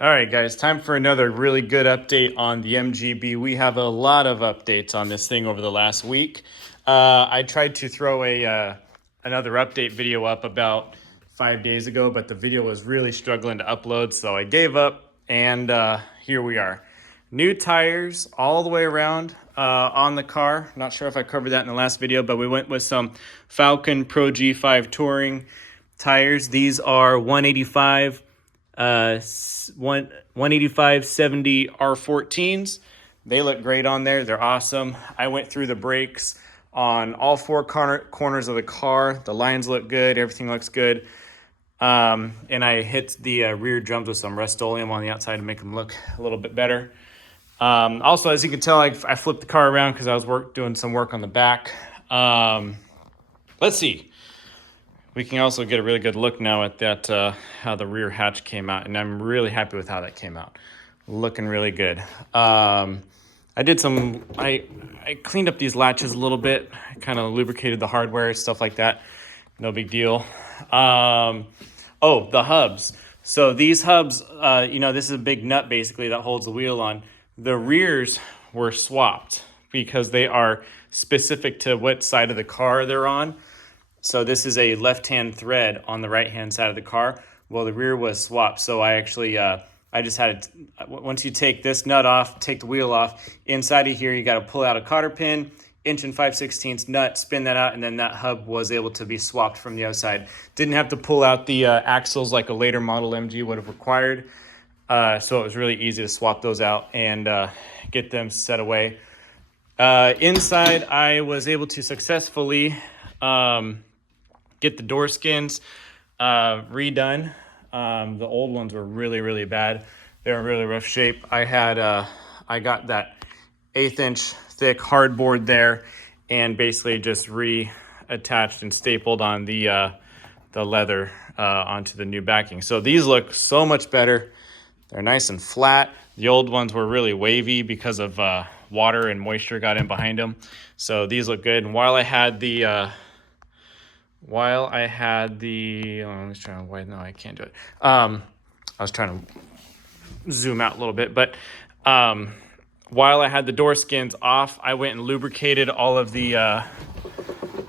All right, guys, time for another really good update on the MGB. We have a lot of updates on this thing over the last week. I tried to throw another update video up about 5 days ago, but the video was really struggling to upload, so I gave up, and here we are. New tires all the way around on the car. Not sure if I covered that in the last video, but we went with some Falcon Pro G5 Touring tires. These are 185 185/70 R14s. They look great on there. They're awesome. I went through the brakes on all four corners of the car. The lines look good. Everything looks good. And I hit the rear drums with some Rust-Oleum on the outside to make them look a little bit better. Also, as you can tell, I flipped the car around because I was doing some work on the back. Let's see. We can also get a really good look now at that, how the rear hatch came out, and I'm really happy with how that came out. Looking really good. I cleaned up these latches a little bit, kind of lubricated the hardware, stuff like that. No big deal. Oh, the hubs. So these hubs, this is a big nut basically that holds the wheel on. The rears were swapped because they are specific to what side of the car they're on. So this is a left-hand thread on the right-hand side of the car. Well, the rear was swapped. So I actually, I just had to, once you take this nut off, take the wheel off, inside of here, you got to pull out a cotter pin, 1 5/16" nut, spin that out, and then that hub was able to be swapped from the outside. Didn't have to pull out the axles like a later model MG would have required. So it was really easy to swap those out and get them set away. Inside, I was able to successfully get the door skins redone. The old ones were really, really bad. They were in really rough shape. I got that 1/8 inch thick hardboard there and basically just reattached and stapled on the leather onto the new backing. So these look so much better. They're nice and flat. The old ones were really wavy because of water and moisture got in behind them. So these look good. And while I had the I was trying to widen. No, I can't do it. I was trying to zoom out a little bit, but while I had the door skins off, I went and lubricated all of the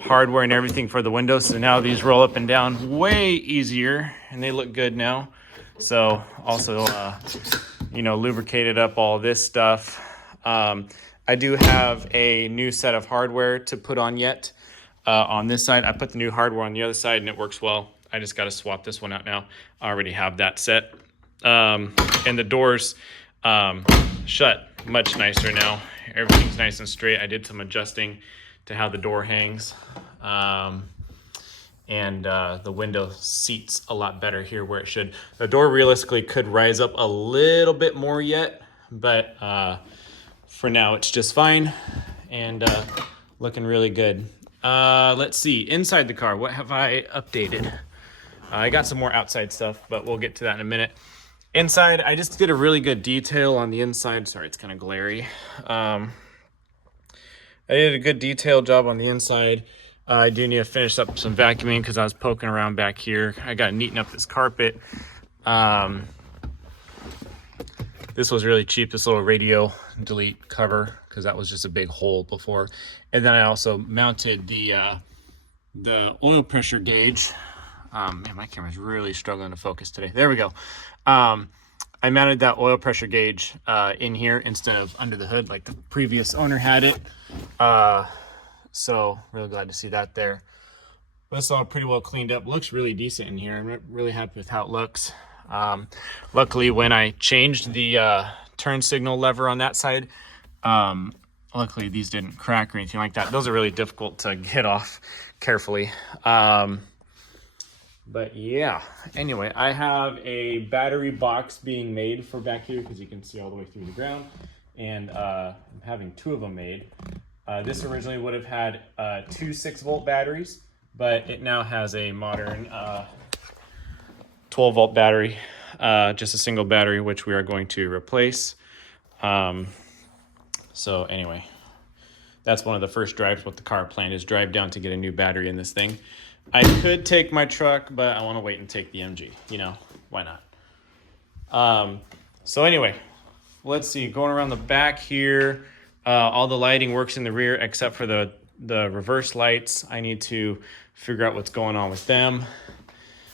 hardware and everything for the windows. So now these roll up and down way easier, and they look good now. So also, lubricated up all this stuff. I do have a new set of hardware to put on yet. On this side, I put the new hardware on the other side, and it works well. I just got to swap this one out now. I already have that set. And the doors shut much nicer now. Everything's nice and straight. I did some adjusting to how the door hangs. And the window seats a lot better here where it should. The door realistically could rise up a little bit more yet, but for now it's just fine and looking really good. Let's see, inside the car, what have I updated? I got some more outside stuff, but we'll get to that in a minute. Inside, I just did a really good detail on the inside. Sorry, it's kind of glary. I did a good detail job on the inside. I do need to finish up some vacuuming because I was poking around back here. I got to neaten up this carpet. This was really cheap, this little radio delete cover, because that was just a big hole before. And then I also mounted the oil pressure gauge. Man, my camera's really struggling to focus today. There we go. I mounted that oil pressure gauge in here instead of under the hood like the previous owner had it. So really glad to see that there. That's all pretty well cleaned up. Looks really decent in here. I'm really happy with how it looks. Luckily, when I changed the turn signal lever on that side, luckily these didn't crack or anything like that. Those are really difficult to get off carefully. But yeah, anyway, I have a battery box being made for back here because you can see all the way through the ground, and I'm having 2 of them made. This originally would have had 2 6-volt batteries, but it now has a modern 12-volt battery, just a single battery, which we are going to replace. So anyway, that's one of the first drives what the car planned is drive down to get a new battery in this thing. I could take my truck, but I want to wait and take the MG, why not? So anyway, let's see, going around the back here, all the lighting works in the rear except for the reverse lights. I need to figure out what's going on with them.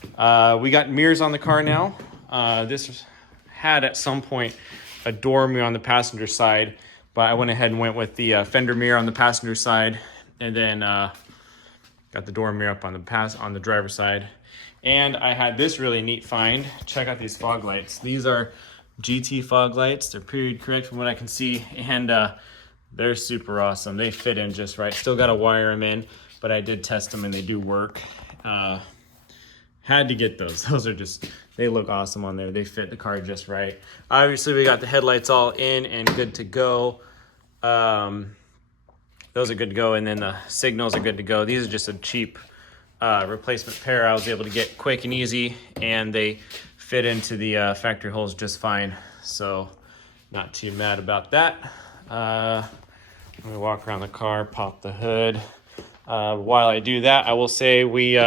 We got mirrors on the car now. This had at some point a door mirror on the passenger side, but I went ahead and went with the fender mirror on the passenger side, and then got the door mirror up on the driver's side. And I had this really neat find. Check out these fog lights. These are GT fog lights. They're period correct from what I can see, and they're super awesome. They fit in just right. Still got to wire them in, but I did test them and they do work. Had to get those. Those are just, they look awesome on there. They fit the car just right. Obviously, we got the headlights all in and good to go. Those are good to go, and then the signals are good to go. These are just a cheap replacement pair I was able to get quick and easy, and they fit into the factory holes just fine. So not too mad about that. Let me walk around the car, pop the hood. While I do that, I will say we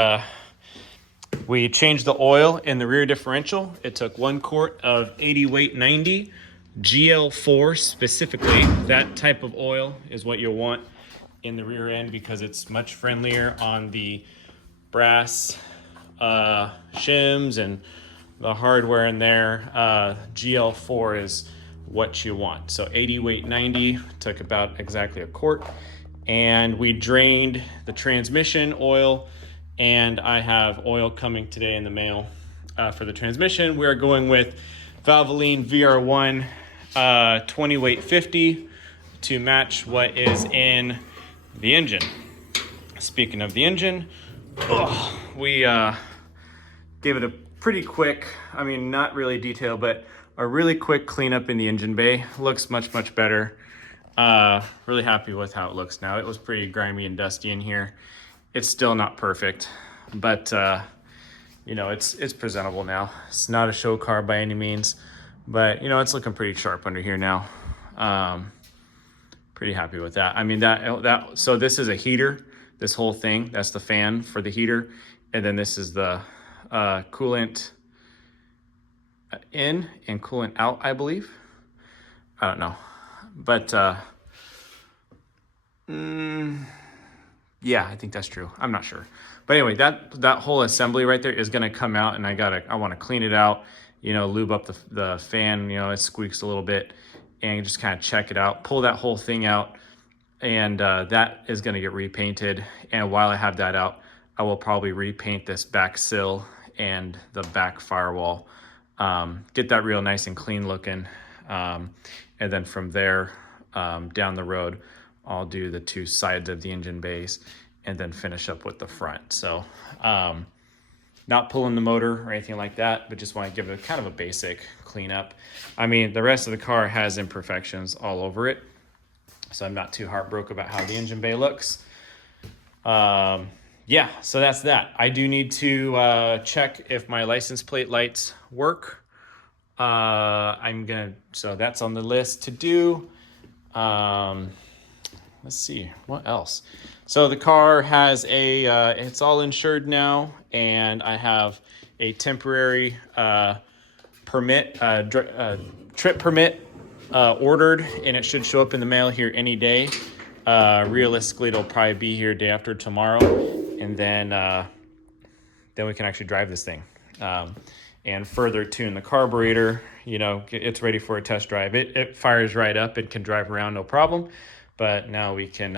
changed the oil in the rear differential. It took 1 quart of 80 weight 90 GL4 specifically. That type of oil is what you'll want in the rear end because it's much friendlier on the brass shims and the hardware in there. GL4 is what you want. So 80 weight 90 took about exactly a quart, and we drained the transmission oil, and I have oil coming today in the mail for the transmission. We are going with Valvoline VR1 20 weight 50 to match what is in the engine. Speaking of the engine, we gave it a pretty quick, I mean, not really detailed, but a really quick cleanup in the engine bay. Looks much, much better. Really happy with how it looks now. It was pretty grimy and dusty in here. It's still not perfect, but you know, it's presentable now. It's not a show car by any means, but you know, it's looking pretty sharp under here now. Pretty happy with that. I mean, so this is a heater, this whole thing, that's the fan for the heater. And then this is the coolant in and coolant out, I believe. I don't know, but yeah, I think that's true. I'm not sure, but anyway, that whole assembly right there is gonna come out, and I want to clean it out, you know, lube up the fan, you know, it squeaks a little bit, and just kind of check it out, pull that whole thing out, and that is gonna get repainted. And while I have that out, I will probably repaint this back sill and the back firewall, get that real nice and clean looking, and then from there down the road, I'll do the 2 sides of the engine bays and then finish up with the front. So not pulling the motor or anything like that, but just want to give it kind of a basic cleanup. I mean, the rest of the car has imperfections all over it, so I'm not too heartbroken about how the engine bay looks. Yeah, so that's that. I do need to check if my license plate lights work. So that's on the list to do. Let's see, what else? So the car has it's all insured now, and I have a temporary permit, trip permit ordered, and it should show up in the mail here any day. Realistically, it'll probably be here day after tomorrow, and then we can actually drive this thing and further tune the carburetor. You know, it's ready for a test drive. It fires right up. It can drive around, no problem. But now we can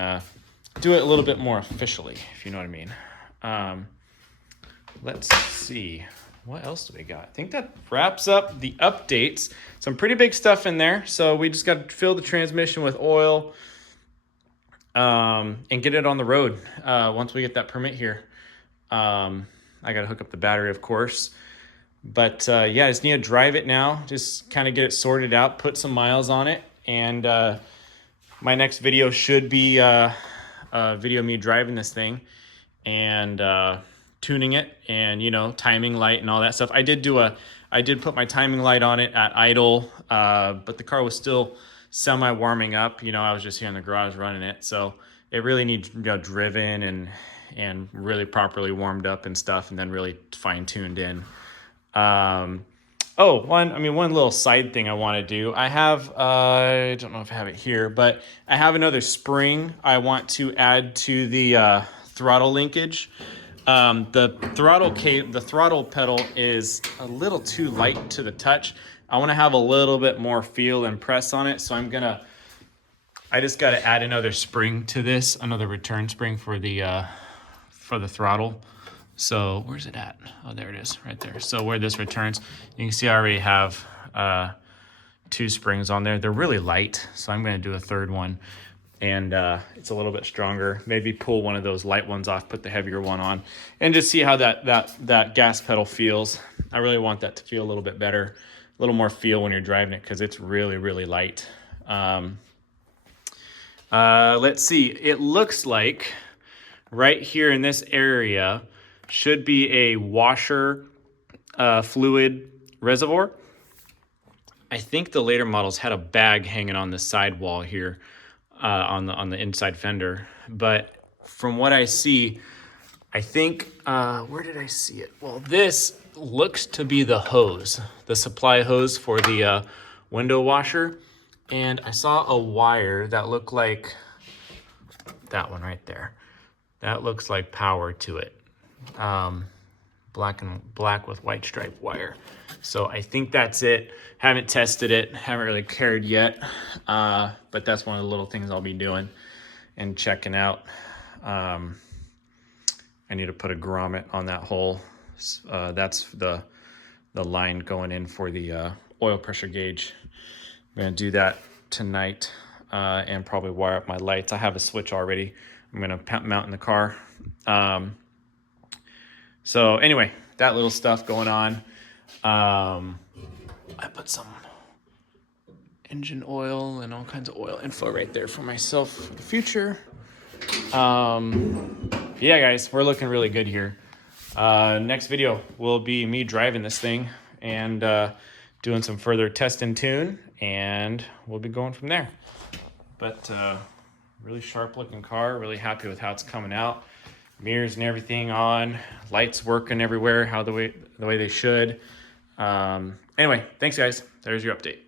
do it a little bit more officially, if you know what I mean. Let's see. What else do we got? I think that wraps up the updates. Some pretty big stuff in there. So we just got to fill the transmission with oil and get it on the road once we get that permit here. I got to hook up the battery, of course. But yeah, I just need to drive it now. Just kind of get it sorted out, put some miles on it. And my next video should be a video of me driving this thing and tuning it, and you know, timing light and all that stuff. I did put my timing light on it at idle, but the car was still semi warming up. You know, I was just here in the garage running it, so it really needs, you know, driven and really properly warmed up and stuff, and then really fine tuned in. Oh, one little side thing I want to do. I have, I don't know if I have it here, but I have another spring I want to add to the throttle linkage. The throttle pedal is a little too light to the touch. I want to have a little bit more feel and press on it, so I just got to add another spring to this, another return spring for the throttle. So where's it at? Oh, there it is, right there. So where this returns, you can see I already have 2 springs on there. They're really light, so I'm going to do a third one, and it's a little bit stronger. Maybe pull one of those light ones off, put the heavier one on, and just see how that gas pedal feels. I really want that to feel a little bit better, a little more feel when you're driving it, because it's really, really light. Let's see. It looks like right here in this area should be a washer fluid reservoir. I think the later models had a bag hanging on the sidewall here on the inside fender. But from what I see, I think, where did I see it? Well, this looks to be the hose, the supply hose for the window washer. And I saw a wire that looked like that one right there. That looks like power to it. Black with white stripe wire. So I think that's it. Haven't tested it, haven't really cared yet, but that's one of the little things I'll be doing and checking out. I need to put a grommet on that hole. That's the line going in for the oil pressure gauge. I'm gonna do that tonight and probably wire up my lights. I have a switch already. I'm gonna mount in the car. So anyway, that little stuff going on. I put some engine oil and all kinds of oil info right there for myself for the future. Yeah, guys, we're looking really good here. Next video will be me driving this thing and doing some further test and tune, and we'll be going from there. But really sharp looking car, really happy with how it's coming out. Mirrors and everything on, lights working everywhere the way they should. Anyway, thanks guys. There's your update.